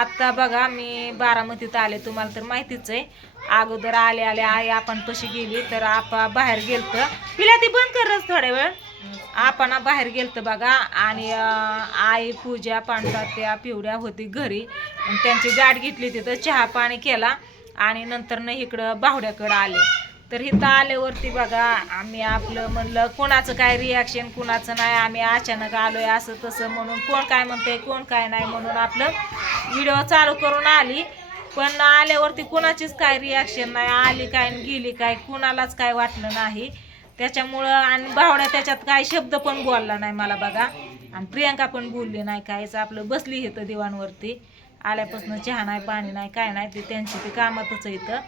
आत्ता बघा मी बारामतीत आले. तुम्हाला तर माहितीच आहे. अगोदर आले आले आई आपण कशी गेली तर आपा बाहेर गेलत. पिला ती बंद करच थोड्या वेळ. आपण बाहेर गेलत बघा आणि आई पूजा पांढरा त्या पिवड्या होती घरी. त्यांची गाठ घेतली तिथं चहा पाणी केला आणि नंतर न इकडं बाहुड्याकडं आले. तर इथं आल्यावरती बघा आम्ही आपलं म्हणलं कोणाचं काय रिॲक्शन कोणाचं नाही आम्ही अचानक आलोय असं तसं म्हणून कोण काय म्हणतंय कोण काय नाही म्हणून आपलं व्हिडिओ चालू करून आली. पण आल्यावरती कोणाचीच काय रिॲक्शन नाही आली काय आणि गेली काय कुणालाच काय वाटलं नाही. त्याच्यामुळं आणि भावड्या त्याच्यात काय शब्द पण बोलला नाही मला बघा. आणि प्रियंका पण बोलली नाही काहीच आपलं बसली इथं दिवाणवरती. आल्यापासून चहा नाही पाणी नाही काय नाही ते त्यांची ते कामातच इथं.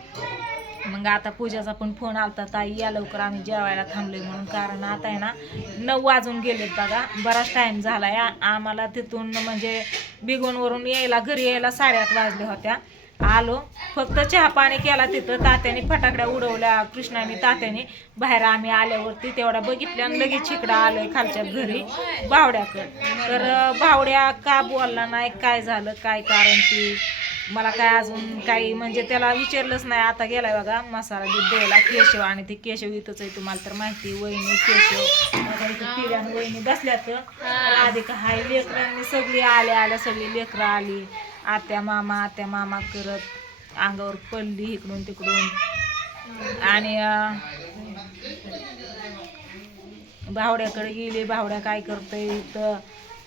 मग आता पूजाचा पण फोन आलता ताई या लवकर आम्ही जेवायला थांबलोय म्हणून. कारण आता आहे ना नऊ वाजून गेलेत बघा. बराच टाईम झाला या आम्हाला तिथून म्हणजे बिगोनवरून यायला घरी यायला साडेआठ वाजले होत्या. आलो. फक्त चहा पाणी केला तिथं. तात्याने फटाकड्या उडवल्या कृष्णाने तात्याने. बाहेर आम्ही आल्यावरती तेवढा बघितल्या लगेच इकडं आलोय खालच्या घरी बावड्याकडं तर भावड्या बावड्या का बोलला नाही काय झालं काय कारण ती? मला काय अजून काही म्हणजे त्याला विचारलंच नाही. आता गेलाय बघा मसाला दूध द्यायला. केशव आणि ते केशव इथंच आहे तुम्हाला तर माहिती वहिनी केशव. आणि वहिनी बसल्यात. आधी का हाय लेकरांनी सगळी आल्या आल्या सगळी लेकरं आली. आत्या मामा आत्या मामा करत अंगावर पडली इकडून तिकडून. आणि भावड्याकडे गेली भावड्या काय करतोय इथं?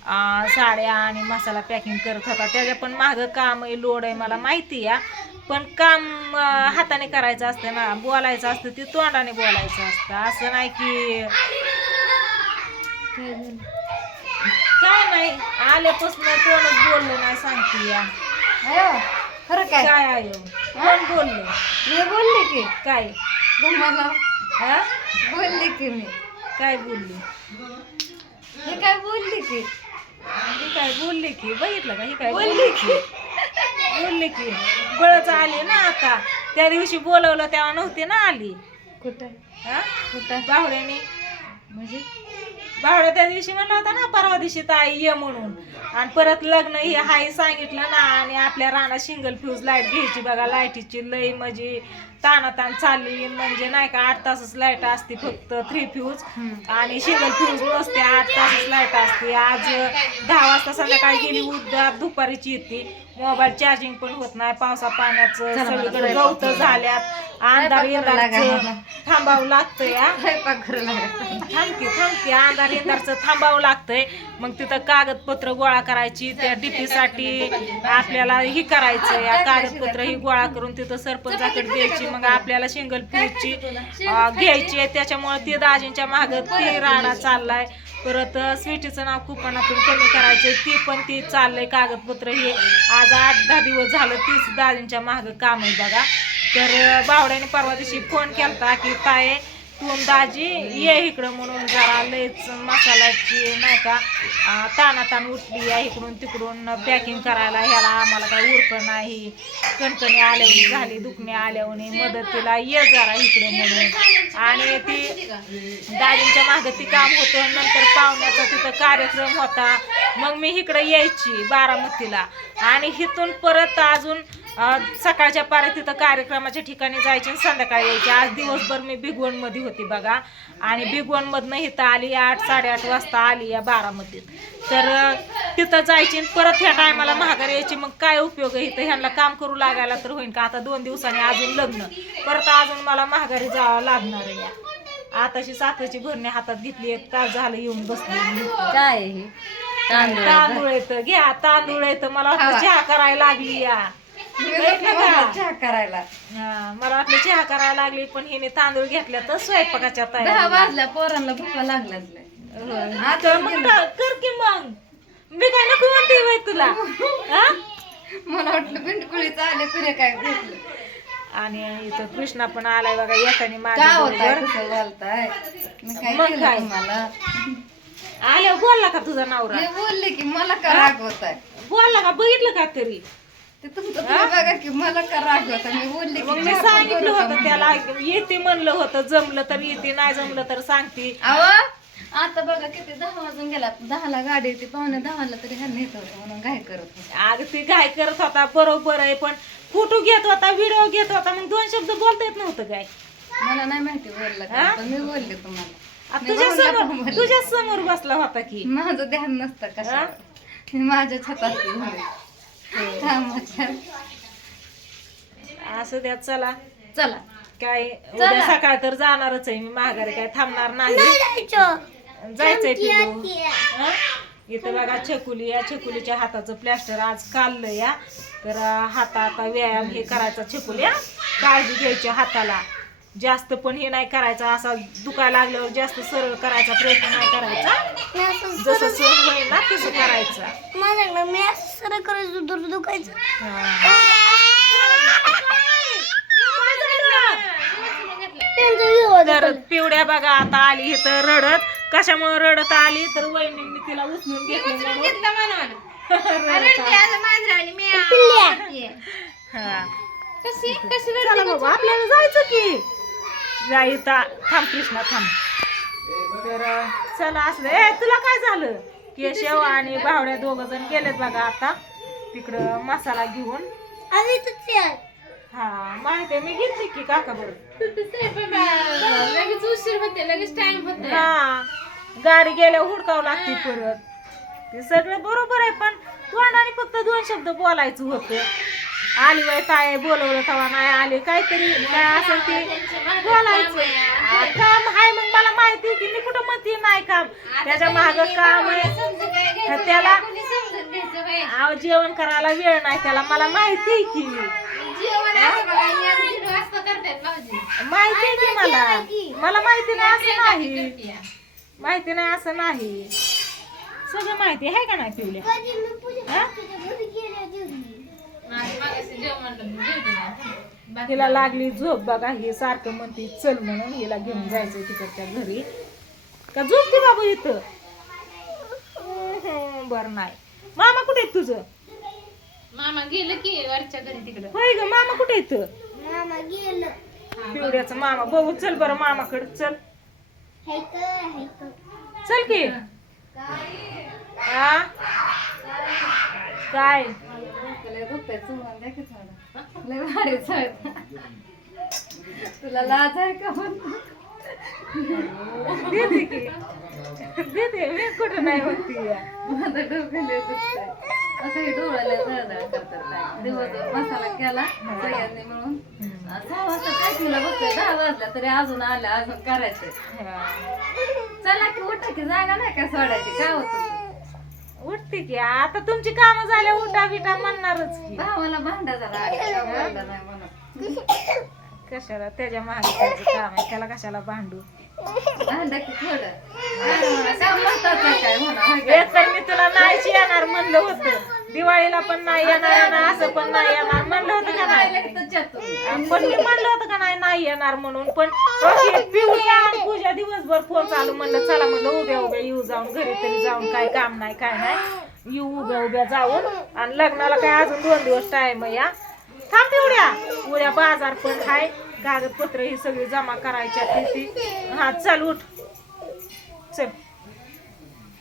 साड्या आणि मसाला पॅकिंग करत होता. त्याच्या पण मागं काम आहे लोड आहे मला माहिती आहे पण काम हाताने करायचं असतं ना बोलायचं असतं ते तोंडाने बोलायचं असतं. असं नाही की काय नाही आल्यापासून कोणच बोललं नाही सांगते या. खरं काय? काय आहे कोण बोललं? मी बोलले की. काय? तुम्हाला? हा बोलले की मी. काय बोलली? हे काय बोलले की? ही काय बोलले की? बघितलं का? ही काय बोलले की. बोलले की. बळच आली ना आता. त्या दिवशी बोलवलं तेव्हा नव्हती ना आली. कुठं? हा? कुठं? बावड्याने. म्हणजे? बावड्या त्या दिवशी म्हणला होता ना दिवशी ताई ये म्हणून. आणि परत लग्न हे हाय सांगितलं ना आणि आपल्या रानात सिंगल फ्यूज लाइट घ्यायची बघा लाईटीची लई म्हणजे तानातान चालली म्हणजे नाही का आठ तासच लाइट असते फक्त थ्री फ्यूज आणि सिंगल फ्यूज नसते आठ तासच लाइट असते. आज दहा वाजता संध्याकाळी गेली उद्या दुपारीची येते. मोबाईल चार्जिंग पण होत नाही पावसा पाण्याचं सगळीकडे गवत झाल्यात. अंधार येणार. थांबावं लागतं या स्वयंपाक करायला थांबकी थांबकी अंधार इंधारचं थांबावं लागतंय. मग तिथं कागदपत्र गोळा करायची त्या डीपी साठी आपल्याला ही करायचं या कागदपत्र ही गोळा करून तिथं सरपंचाकडे द्यायची मग आपल्याला सिंगल फ्यूजची घ्यायची आहे. त्याच्यामुळे ती दाजींच्या माग ती राडा चाललाय. परत स्वीटीचं नाव कुपनातून कमी करायचं ती पण ती चाललंय. कागदपत्र हे आज आठ दहा दिवस झालं तीच दाजींच्या माग काम आहे बघा. तर बावड्याने परवा दिवशी फोन केलता की काय तू दाजी ये इकडं म्हणून जरा लयच मसाल्याची नाही का ताणाताण उठली आहे इकडून तिकडून पॅकिंग करायला ह्याला आम्हाला काही उरकं नाही. कणकणी आल्यावणी झाली दुखणे आल्यावणी मदतीला ये जरा इकडं म्हणून. आणि ती दाजींच्या मागं ती काम होतं नंतर पाहुण्याचा तिथं कार्यक्रम होता. मग मी इकडं यायची बारामतीला. आणि इथून परत अजून सकाळच्या पाऱ्या तिथं कार्यक्रमाच्या ठिकाणी जायची आणि संध्याकाळी यायची. आज दिवसभर मी मध्ये होती बघा. आणि बिगवणमधनं इथं आली आठ साडेआठ वाजता आली या बारामतीत तर तिथं जायची परत ह्या टायमाला महागारी यायची. मग काय उपयोग आहे इथं? ह्यांना काम करू लागायला तर होईल का? आता दोन दिवसांनी अजून लग्न. परत अजून मला महागारी जावं लागणार आहे या. आताशी साखरेची भरणी हातात घेतली एक तास झालं? येऊन बसली काय? हे तांदूळ येतं घ्या. तांदूळ येतं मला. चहा करायला लागली या. चहा करायला. हा, मला वाटलं चहा करायला लागली पण हिने तांदूळ घेतल्या तर स्वयंपाकाच्या दहा तयारी वाजल्या पोरांना भुका लागल्यात लय. आता मग का- कर की मग. मी काय नको म्हणते बाई तुला? हा? मला वाटलं पिंटकुळीचं आले कुणी काय आणि इथं कृष्णा पण आलाय बघा येतानी का माझ्या होताय? बरोबर. कसं बोलताय? मी काय मग केलं काय? तुम्हाला आल्यावर बोलला का तुझा नवरा? मी बोलले की मला का राग होताय? बोलला का? बघितलं का तरी? ते तुमचं तुम्ही बघा की मला का राग होता? मी बोलले की मग मी चहा पण सांगितलं करू का होतं त्याला येते म्हणलं होतं जमलं तर येते नाही जमलं तर सांगते. अहो? आता बघा किती दहा वाजून गेला दहाला गाडी येते पावणे दहाला तरी ह्या नेत होतं म्हणून घाई करत होते. अग ती काय करत होता बरोबर आहे पण फोटो घेत होता व्हिडिओ घेत होता मग दोन शब्द बोलता येत नव्हतं काय? मला नाही माहिती बोललं हा? का पण मी बोलले तुम्हाला. आ, तुझ्या पण समोर बोलले. तुझ्या समोर बसला होता की. माझं ध्यान नसतं कशा मी माझ्या छतात असं द्या चला. चला. काय उद्या सकाळ तर जाणारच आहे मी. माघारी काय थांबणार नाही. जायचंय पिलू? इथं बघा छकुली या छकुलीच्या हाताचं प्लॅस्टर आज काढलं या तर हात आता व्यायाम हे करायचा छकुली हा. काळजी घ्यायची हाताला. जास्त पण हे नाही करायचं. असा दुखायला लागल्यावर जास्त सरळ करायचा प्रयत्न नाही करायचा. जसं होईल ना तसं करायचं माझ्याकडे मी असं सरळ करायचं दूर दुखायचं. त्यांचं घेऊ तर पिवड्या बघा आता आली हे तर रडत. कशामुळे रडत आली? तर वहिनींनी तिला उचलून घेतलं म्हणून. रडत आली. हा. चला बाबा आपल्याला जायचं की. जाई ता थांब कृष्णा थांब. तर अं, चला असलं ए तुला काय झालं? केशव आणि बावड्या दोघ जण गेलेत बघा आता. तिकडं मसाला घेऊन. हा माहिती मी घेतली की काका बरोबर लगेच उशीर होते लगेच टाइम होते. हा गाडी गेल्यावर हुडकावं लागते परत. ते सगळं बरोबर आहे पण तोंडाने फक्त दोन शब्द बोलायचं होतं. आली बाई काय बोलवलं तेव्हा नाही आले. काहीतरी काय असेल ते बोलायचं. काम आहे मग मला माहिती आहे की मी कुठं म्हणते नाही काम त्याच्या माग काम आहे. तर त्याला आव जेवण करायला वेळ नाही. त्याला मला माहिती आहे की. माहिती आहे की मला? मला माहिती नाही असं नाही. माहिती नाही असं नाही. सगळं माहिती आहे का नाही पिवल्या हा? हिला लागली झोप बघा ही सारखं म्हणते चल म्हणून हिला घेऊन जायचंय तिकडच्या घरी. का झोपते बाबू इथं? बर नाही. मामा कुठे आहेत तुझं? मामा गेलं की वरच्या घरी तिकडं. होय ग मामा कुठे येतं मामा गेलं. पिवड्याचं मामा. बघू चल बरं मामाकडे चल. हे कर हे कर चल की. हा. काय? तुला लाज आहे का पण देते की. देते मी कुठं नाही म्हणती माझं डोकं लय दुखतंय. असं हे डोळ्याला जळजळ करतात काय दिवसभर मसाला केला सगळ्यांनी मिळून. सहा वाजता काय तुला दहा वाजला तरी अजून आलं अजून करायचंय. चला की उठा की जागा नाही का सोडायची? काय होतं? उठते की. आता तुमची कामं झाल्या उठा बिटा म्हणणारच की. भावाला भांडा जरा आली का बोलला नाही म्हणून कशाला? त्याच्यामागे त्याचं काम आहे. त्याला कशाला भांडू? भांडा की थोडं काय म्हणतात नाही काय म्हणा? एक तर मी तुला नाहीच येणार म्हणलं होतं. दिवाळीला पण नाही येणार ना असं पण नाही येणार. म्हणलं होतं का नाही? पण मी म्हणलं होतं का नाही नाही येणार म्हणून. पण पिऊया आणि पूजा दिवसभर फोन चालू म्हणलं चला म्हणलं उभ्या उभ्या येऊ जाऊन घरी तरी जाऊन काय काम नाही काय नाही. येऊ उभ्या उभ्या जाऊन. आणि लग्नाला काय अजून दोन दिवस टाइम या थांब पिवड्या उद्या बाजार पण हाय. कागदपत्र ही सगळी जमा करायच्या ती. हा चल उठ. चल.